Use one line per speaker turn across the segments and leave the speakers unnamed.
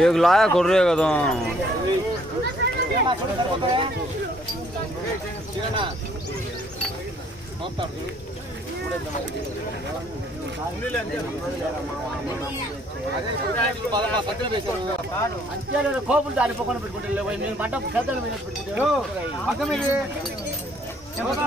एक लाया कर रहे का तो
కోపులు దారిపోకుండా పెట్టుకుంటే నేను పంట పెద్దలు మీద పెట్టుకుంటే
నువ్వెలా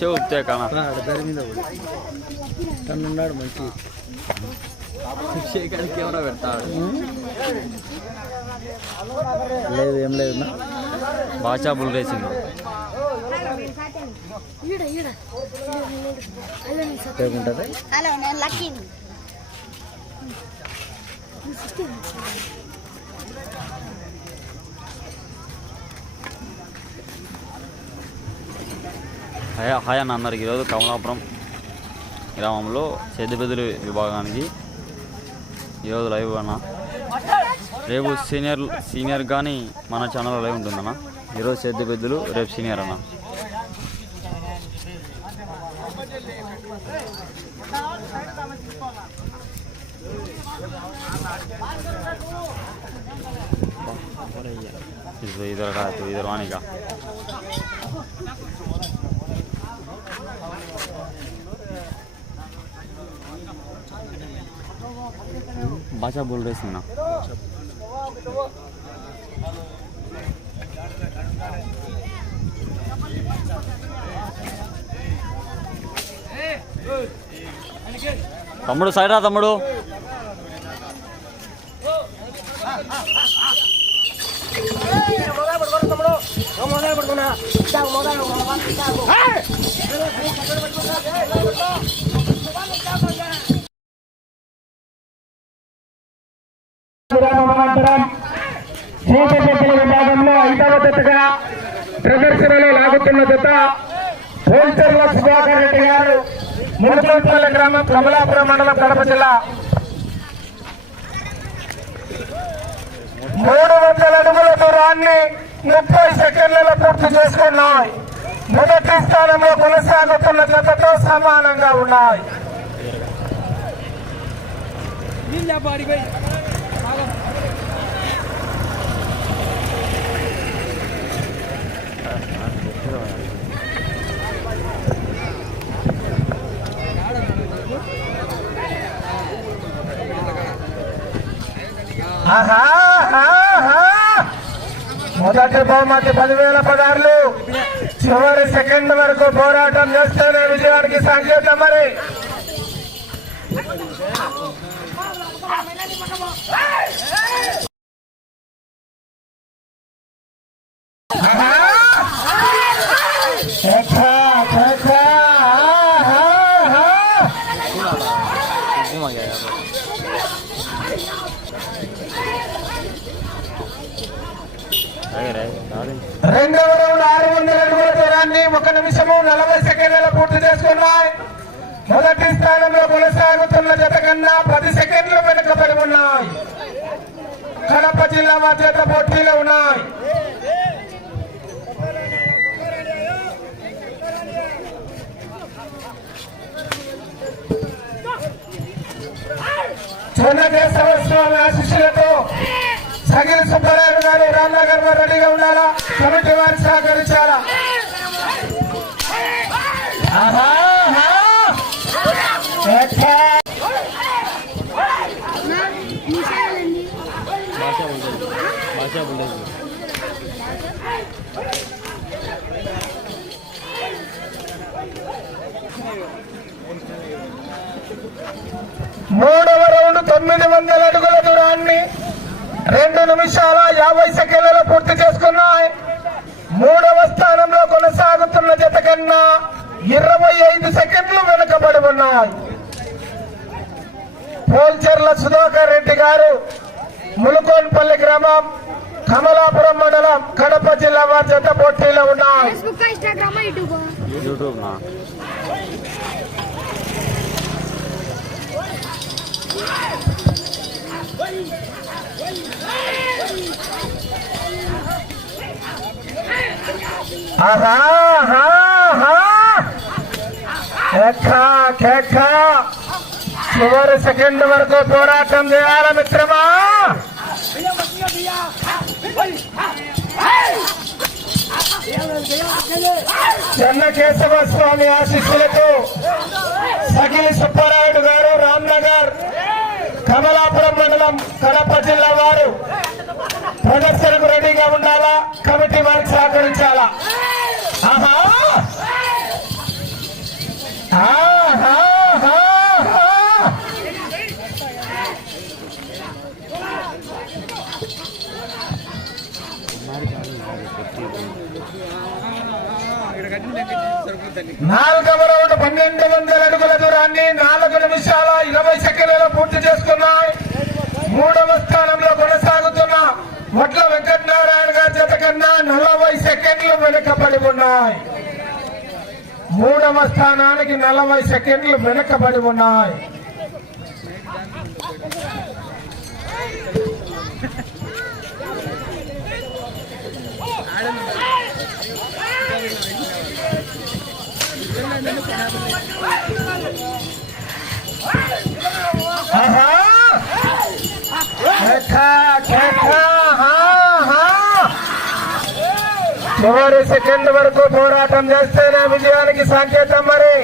చెప్తే కానా
దాని మీద తనున్నాడు మంచి.
షేకానికి కెమెరా పెడతాడు.
లేదు ఏం లేదు
బాషా బుల్ రేసింగ్
ఈడ
హయా హాయ్ అన్న అందరికి ఈరోజు కమలాపురం గ్రామంలో చేతిపెదులు విభాగానికి ఈరోజు లైవ్ అన్న. రేపు సీనియర్ సీనియర్ కానీ మన ఛానల్లో లైవ్ ఉంటుందన్న. ఈరోజు చేతిపెద్దులు రేపు సీనియర్ అన్న. ఇద్దరు కాదు ఇద్దరు వాణిగా भाषा बोल रहे सुनना తమ్ముడు సైడ్ రా తమ్ముడు
విరామం ఐదవ ప్రదర్శనలో లాగుతున్న జత పోల్చర్ల సుధాకర్ రెడ్డి గారు మునుపల్పల్లి గ్రామం కమలాపురం మండలం కడప జిల్లా. మూడు వందల అడుగుల దూరాన్ని ముప్పై సెకండ్లలో పూర్తి చేసుకున్నాయి. మొదటి స్థానంలో కొనసాగుతున్న జతతో సమానంగా ఉన్నాయి. మొదటి బహుమతి పదివేల పదార్లు. చివరి సెకండ్ వరకు పోరాటం చేస్తేనే విజయానికి సంకేతం మరి.
భాష ఉండదు భాష ఉండదు
మూడవ రౌండ్ తొమ్మిది వందల అడుగుల దూరాన్ని రెండు నిమిషాల యాభై సెకండ్లలో పూర్తి చేసుకున్నాయి. మూడవ స్థానంలో కొనసాగుతున్న జత కన్నా ఇరవై ఐదు సెకండ్లు వెనుకబడి ఉన్నాయి. పోల్చర్ల సుధాకర్ రెడ్డి గారు ములుకోన్పల్లి గ్రామం కమలాపురం మండలం కడప జిల్లా వారి జత పోటీలో ఉన్నాయి
ఫేస్బుక్ ఇన్స్టాగ్రామ్ యూట్యూబ్?
యూట్యూబ్ నా
ఆహా. చివరి సెకండ్ వరకు పోరాటం చేయాలి మిత్రమా? చెన్న కేశవ స్వామి ఆశీస్సులతో సగిలి సుబ్బారాయుడు గారు రామ్నగర్ కమలాపురం మండలం కడప జిల్లా వారు ప్రదర్శనకు రెడీగా ఉండాలా? కమిటీ వారికి సహకరించాలా? ఆహా. నాలుగవ రౌండ్ పన్నెండు వందల అడుగుల దూరాన్ని నాలుగు నిమిషాల ఇరవై సెకండ్లలో పూర్తి చేసుకున్నాయి. మూడవ స్థానంలో కొనసాగుతున్న వడ్ల వెంకటనారాయణ గారి జత కన్నా నలభై సెకండ్లు వెనుకబడి ఉన్నాయి. మూడవ స్థానానికి నలభై సెకండ్లు వెనుకబడి ఉన్నాయి ఆహా! కేక, కేక, ఆహా! చివరి సెకండ్ వరకు పోరాటం చేస్తేనే విజయానికి సంకేతం మరి.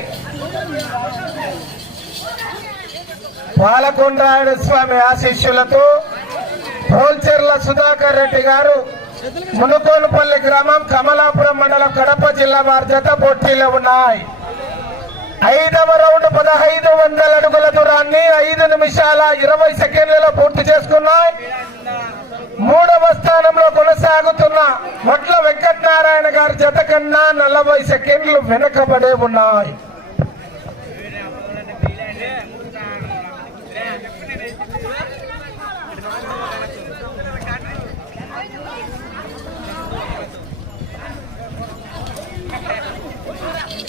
పాలకొండాయుడు స్వామి ఆశీస్సులతో హోల్చెర్ల సుధాకర్ రెడ్డి గారు మునుకోనుపల్లి గ్రామం కమలాపురం మండలం కడప జిల్లా వారి జత పోటీలో ఉన్నాయి. ఐదవ రౌండ్ పదహైదు వందల అడుగుల దూరాన్ని ఐదు నిమిషాల ఇరవై సెకండ్లలో పూర్తి చేసుకున్నాయి మూడవ స్థానంలో కొనసాగుతున్న మొట్ల వెంకటనారాయణ గారి జత కన్నా నలభై సెకండ్లు వెనకబడే ఉన్నాయి.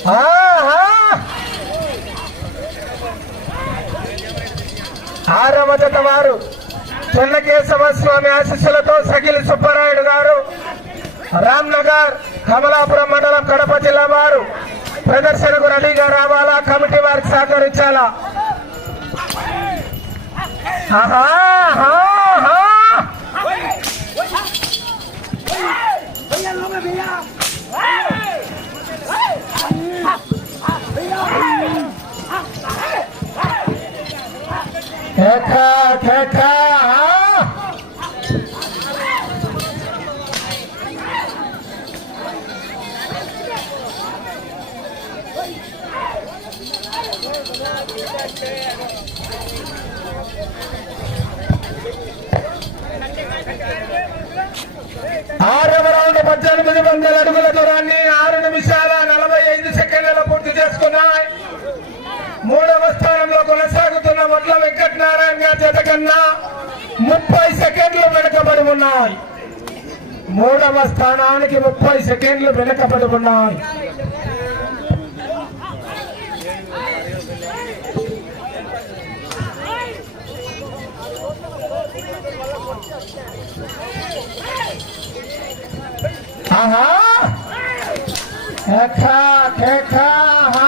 ఆ! ఆరవ జత వారు చెన్నకేశవ స్వామి ఆశీస్సులతో సగిలి సుబ్బరాయుడు గారు రామ్నగర్ కమలాపురం మండలం కడప జిల్లా వారు ప్రదర్శనకు రెడీగా రావాలా కమిటీ వారికి సహకరించాలా ఆహా! కేక, కేక, ఆ! ఆరవ రౌండ్ పద్దెనిమిది వందల అడుగుల దూరాన్ని ఆరు నిమిషాల నలభై ఐదు సెకండ్లలో పూర్తి చేసుకున్నాయి మూడవ స్థానంలో కొనసాగుతున్న వడ్ల వెంకటనారాయణ గారి జత కన్నా ముప్పై సెకండ్లు వెనుకబడి ఉన్నాయి. మూడవ స్థానానికి ముప్పై సెకండ్లు వెనుకబడి ఉన్నాయి. ఆహా! కేక, కేక, హా,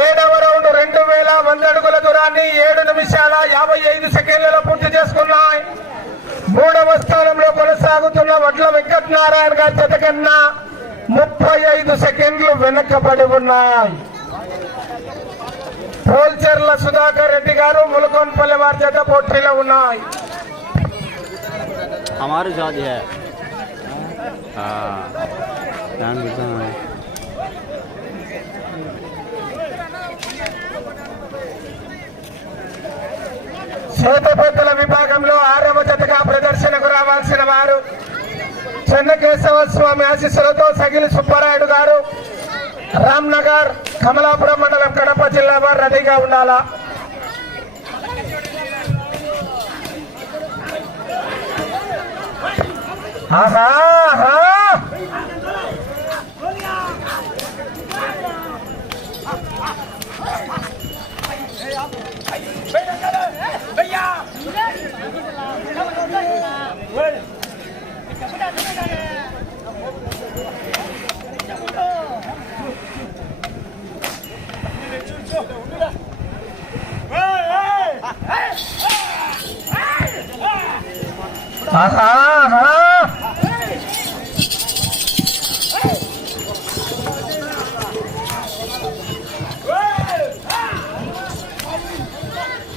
ఏడవ రౌండ్ రెండు వేల వంద అడుగుల దూరాన్ని ఏడు నిమిషాల యాభై ఐదు సెకండ్లలో పూర్తి చేసుకున్నాయి మూడవ స్థానంలో కొనసాగుతున్న వడ్ల వెంకటనారాయణ గారి జత కన్నా ముప్పై ఐదు సెకండ్లు వెనకబడి ఉన్నాయి పోల్చర్ల సుధాకర్ రెడ్డి గారు ములకొంపల్లి వారి జత పోటీలో ఉన్నాయి
हमारे साथ है हाँ
చేతపత్తుల విభాగంలో ఆరవ జతగా ప్రదర్శనకు రావాల్సిన వారు చెన్నకేశవ స్వామి ఆశీస్సులతో సగిలి సుబ్బారాయుడు గారు రామ్నగర్ కమలాపురం మండలం కడప జిల్లా వారు రెడీగా ఉండాలా? ఆహా! ఆహా. ఆహా ఆహా.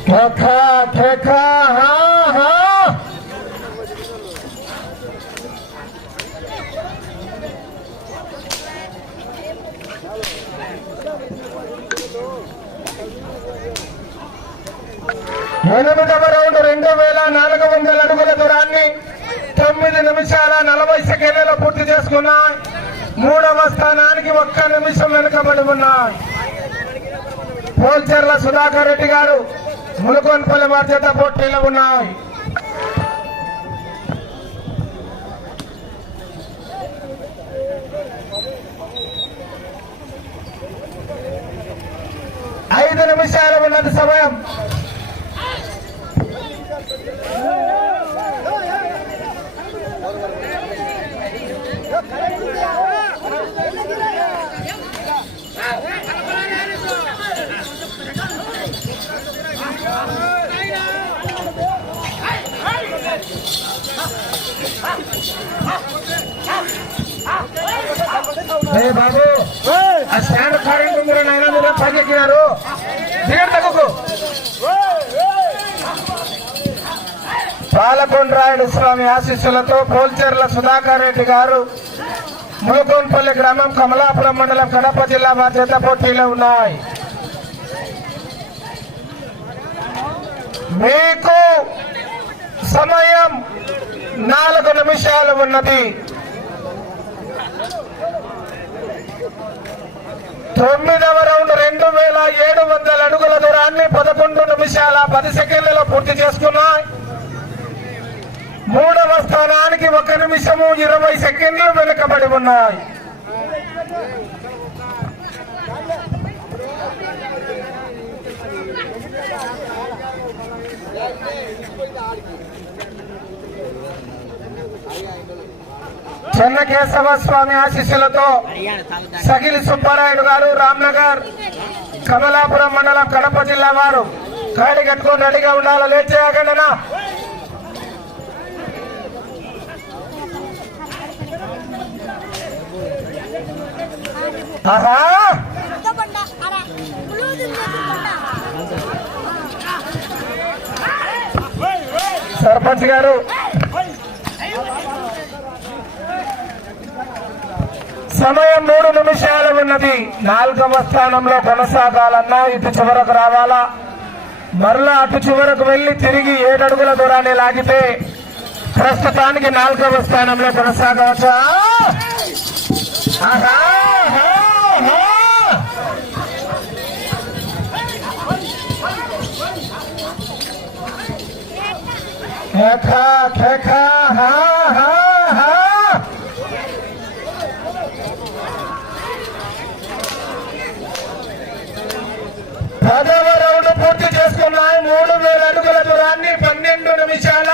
ఖేఖా ఖేఖా హా హా ఎనిమిదవ రౌండ్ రెండు వేల నాలుగు వందల అడుగుల దూరాన్ని తొమ్మిది నిమిషాల నలభై సెకండ్లలో పూర్తి చేసుకున్నాయి. మూడవ స్థానానికి ఒక్క నిమిషం వెనుకబడి ఉన్నాయి. పోల్చర్ల సుధాకర్ రెడ్డి గారు ములుకొన్పల్లి బాధ్యత పోటీలో ఉన్నాయి. ఐదు నిమిషాలు ఉన్నది సమయం. బాబు ఆ స్టాండ్ కరెంట్ ఉంది నాయన తగ్గుకు పాలకొండరాయుడు స్వామి ఆశీస్సులతో పోల్చెర్ల సుధాకర్ రెడ్డి గారు ములకోన్పల్లి గ్రామం కమలాపురం మండలం కడప జిల్లా బాధ్యత పోటీలో ఉన్నాయి. మీకు సమయం నాలుగు నిమిషాలు ఉన్నది. తొమ్మిదవ రౌండ్ రెండు వేల ఏడు వందల అడుగుల దూరాన్ని పదకొండు నిమిషాల పది సెకండ్లలో పూర్తి చేసుకున్నాయి. మూడవ స్థానానికి ఒక నిమిషము ఇరవై సెకండ్లు వెనుకబడి ఉన్నాయి. చెన్నకేశవ స్వామి ఆశీస్సులతో సగిలి సుబ్బారాయుడు గారు రామ్నగర్ కమలాపురం మండలం కడప జిల్లా వారు. కాడి కట్టుకొని రెడీగా ఉండాలి? లేట్ చేయకండి ఆహా! సర్పంచ్ గారు. సమయం మూడు నిమిషాలు ఉన్నది. నాలుగవ స్థానంలో కొనసాగాలన్నా ఇటు చివరకు రావాలా? మరలా అటు చివరకు వెళ్ళి తిరిగి ఏడడుగుల దూరాన్ని లాగితే ప్రస్తుతానికి నాలుగవ స్థానంలో కొనసాగవచ్చా? ఆహా, ఆహా, ఆహా. హా, హా, హా. పదవ రౌండ్ పూర్తి చేసుకున్నాయి మూడు వేల అడుగుల దూరాన్ని పన్నెండు నిమిషాల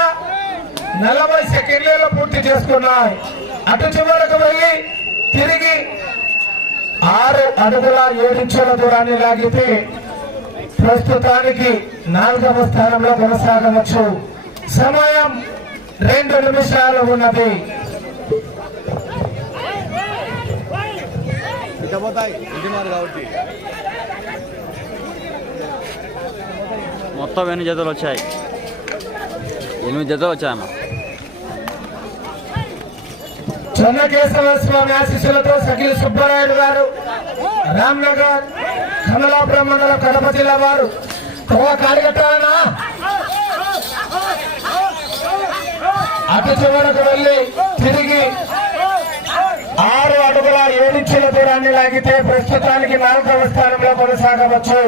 నలభై సెకండ్లలో పూర్తి చేసుకున్నాయి. అటు చివరకు వెళ్ళి తిరిగి ఆరు అడుగుల ఏడించుల దూరాన్ని లాగితే ప్రస్తుతానికి నాలుగవ స్థానంలో కొనసాగవచ్చు. సమయం రెండు నిమిషాలు ఉన్నది.
మొత్తం ఎన్ని జతలు వచ్చాయి? ఎనిమిది జతలు వచ్చాయన్న
చెన్నకేశవ స్వామి ఆశీస్సులతో సఖిల సుబ్బరాయుడు గారు రామ్నగర్ కమలాపురం మండలం కడప జిల్లా వారు. ఒక అటు చివరకు వెళ్ళి తిరిగి ఆరు అడుగుల ఏడించుల దూరాన్ని లాగితే ప్రస్తుతానికి నాలుగవ స్థానంలో కొనసాగవచ్చు.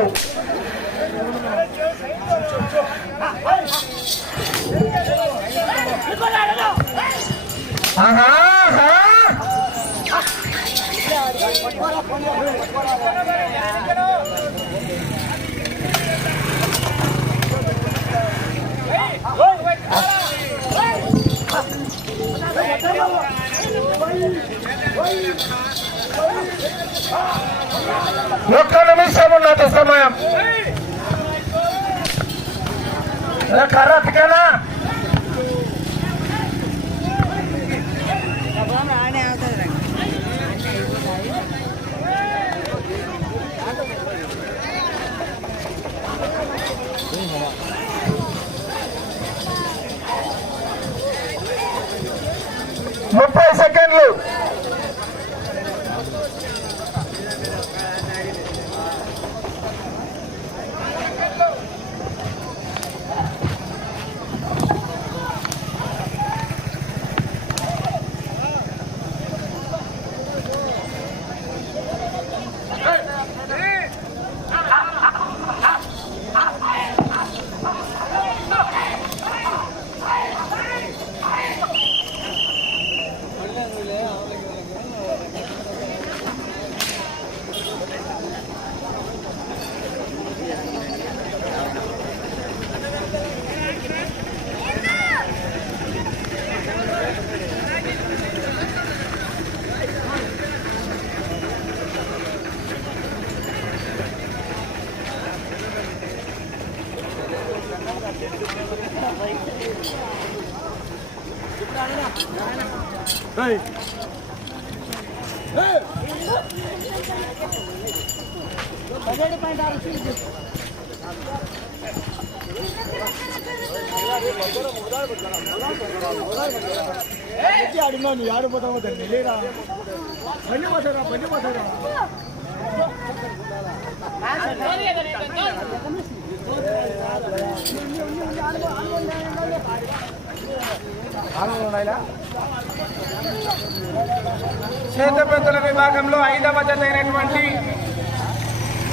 ఒక్క నిమిషం ఉన్నంత సమయం కర్రతికేనా ముప్పై సెకండ్లు
ఆడున్నావు నువ్వు ఆడిపోతావు లేరా బండి పోతారా బండి పోతారా
చేతపెద్దల విభాగంలో ఐదవ జతైనటువంటి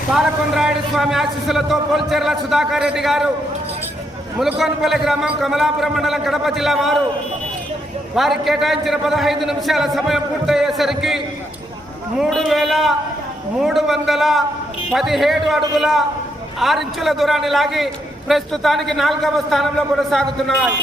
పాలకొండరాయుడు స్వామి ఆశీస్సులతో పోల్చెర్ల సుధాకర్ రెడ్డి గారు ములుకొనపల్లి గ్రామం కమలాపురం మండలం కడప జిల్లా వారు వారికి కేటాయించిన పదహైదు నిమిషాల సమయం పూర్తయ్యేసరికి మూడు వేల మూడు వందల పదిహేడు అడుగుల ఆరించుల దూరాన్ని లాగి ప్రస్తుతానికి నాలుగవ స్థానంలో కొనసాగుతున్నాయి.